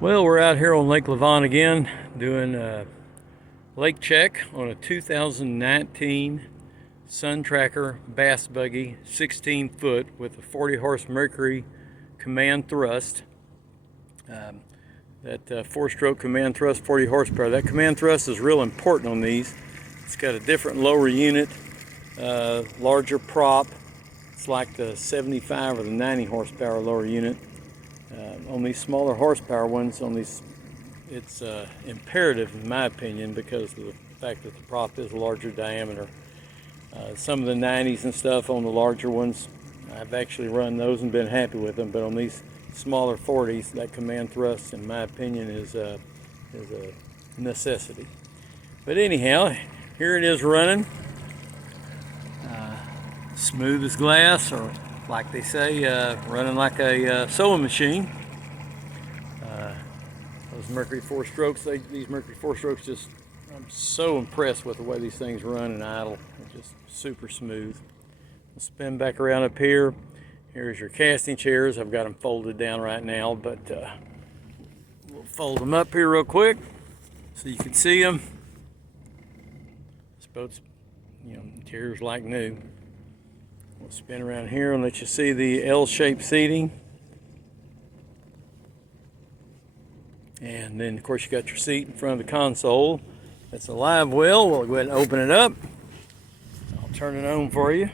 Well, we're out here on Lake Levant again doing a lake check on a 2019 Suntracker bass buggy, 16 foot with a 40 horse Mercury command thrust. That four-stroke command thrust, 40 horsepower. That command thrust is real important on these. It's got a different lower unit, larger prop. It's like the 75 or the 90 horsepower lower unit. On these smaller horsepower ones, it's imperative in my opinion because of the fact that the prop is a larger diameter. Some of the 90s and stuff on the larger ones, I've actually run those and been happy with them, but on these smaller 40s, that command thrust in my opinion is a necessity. But anyhow, here it is running, smooth as glass, or like they say, running like a sewing machine. Those Mercury four strokes, these Mercury four strokes, just, I'm so impressed with the way these things run and idle. They're just super smooth. We'll spin back around up here. Here's your casting chairs. I've got them folded down right now, but we'll fold them up here real quick so you can see them. This boat's, chairs like new. We'll spin around here and let you see the L-shaped seating. And then, of course, you got your seat in front of the console. That's a live well. We'll go ahead and open it up. I'll turn it on for you.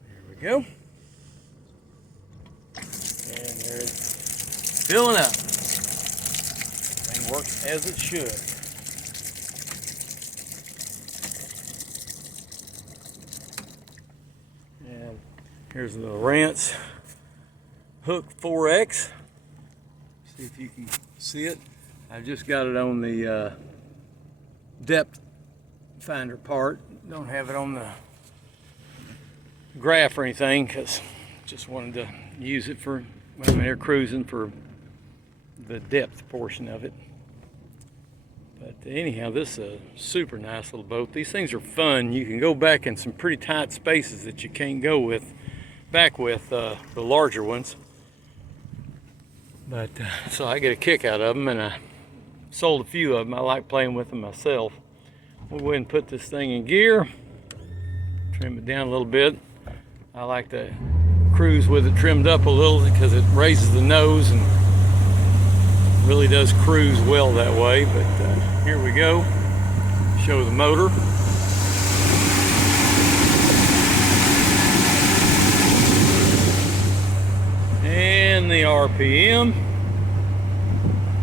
There we go. And there's filling up. Thing works as it should. And here's the Lowrance Hook 4X. See if you can see it. I've just got it on the depth finder part. Don't have it on the graph or anything because just wanted to use it for when I'm there cruising for the depth portion of it. But anyhow, this is a super nice little boat. These things are fun. You can go back in some pretty tight spaces that you can't go back with the larger ones. But so I get a kick out of them, and I sold a few of them. I like playing with them myself. We'll go ahead and put this thing in gear, trim it down a little bit. I like to cruise with it trimmed up a little because it raises the nose and really does cruise well that way. But here we go. Show the motor. And the RPM.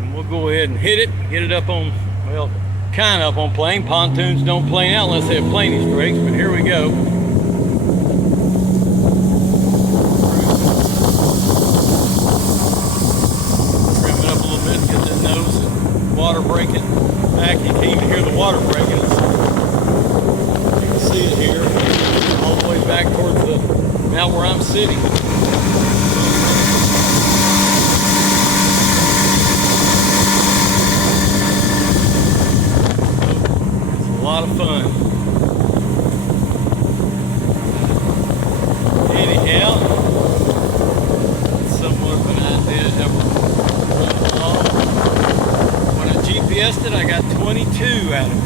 And we'll go ahead and hit it. Get it up on, well, kind of up on plane. Pontoons don't plane out unless they have planey strakes, but here we go. Water breaking back. You can't even hear the water breaking. You can see it here, all the way back towards the out where I'm sitting. It's a lot of fun. Anyhow, somewhat of an idea how we're running along. GPS'd it, I got 22 out of it,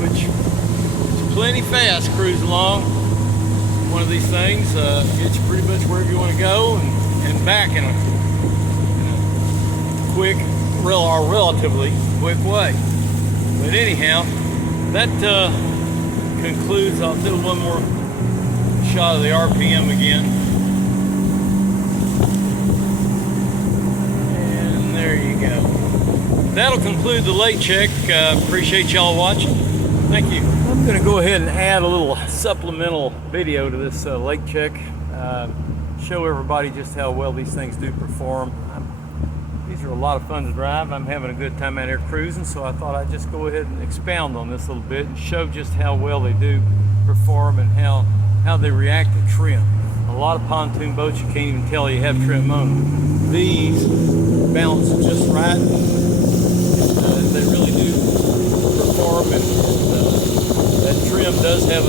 which is plenty fast cruising along. One of these things gets you pretty much wherever you want to go and back in a quick, relatively quick way. But anyhow, that concludes. I'll do one more shot of the RPM again. And there you go. That'll conclude the lake check. Appreciate y'all watching. Thank you. I'm going to go ahead and add a little supplemental video to this lake check. Show everybody just how well these things do perform. These are a lot of fun to drive. I'm having a good time out here cruising, so I thought I'd just go ahead and expound on this a little bit and show just how well they do perform and how they react to trim. A lot of pontoon boats you can't even tell you have trim on them. These balance just right. They really do perform, and that trim does have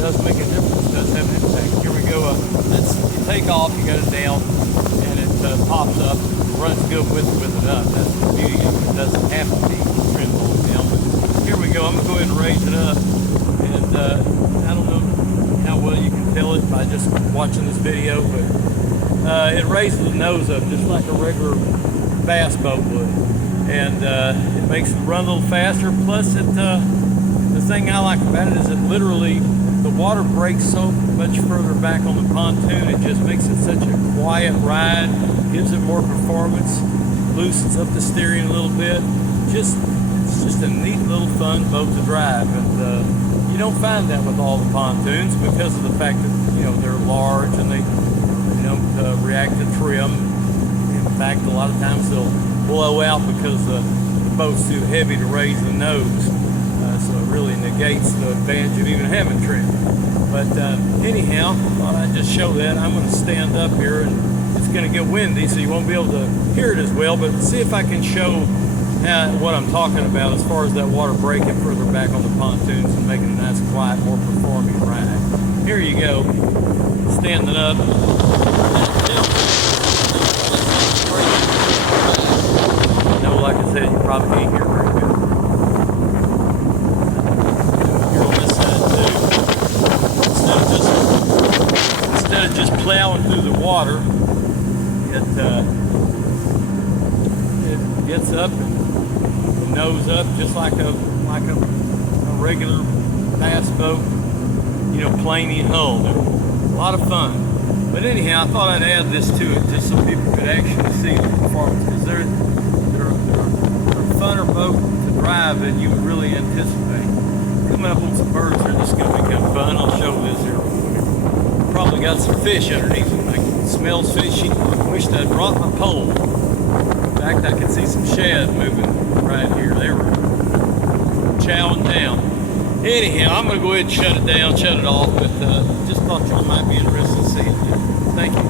does make a difference, does have an impact. Here we go. That's, you take off, you got it down, and it pops up, runs good with it up. That's the beauty of it. It doesn't have to be trimmed all the way down. But here we go. I'm gonna go ahead and raise it up, and I don't know how well you can tell it by just watching this video, but it raises the nose up just like a regular bass boat would, and it makes it run a little faster. Plus, the thing I like about it is it literally, the water breaks so much further back on the pontoon. It just makes it such a quiet ride, gives it more performance, loosens up the steering a little bit. It's just a neat little fun boat to drive, and you don't find that with all the pontoons because of the fact that, you know, they're large and they don't react to trim. In fact, a lot of times they'll blow out because the boat's too heavy to raise the nose. So it really negates the advantage of even having trim. But anyhow, I just show that. I'm going to stand up here, and it's going to get windy, so you won't be able to hear it as well. But see if I can show what I'm talking about as far as that water breaking further back on the pontoons and making a nice, quiet, more performing ride. Here you go, standing up. No, like I said, you probably can't hear very good. Here on this side too. Instead of just plowing through the water, it gets up and nose up just like a regular bass boat, you know, plainy hull. A lot of fun. But anyhow, I thought I'd add this to it just so people could actually see the performance, because they're a funner boat to drive than you would really anticipate. Coming up on some birds here, this is going to be kind of fun. I'll show this here. Probably got some fish underneath it. It smells fishy. I wish I'd brought my pole. In fact, I could see some shad moving right here. They were chowing down. Anyhow, I'm going to go ahead and shut it down, shut it off, but just thought y'all might be interested in seeing it. Thank you.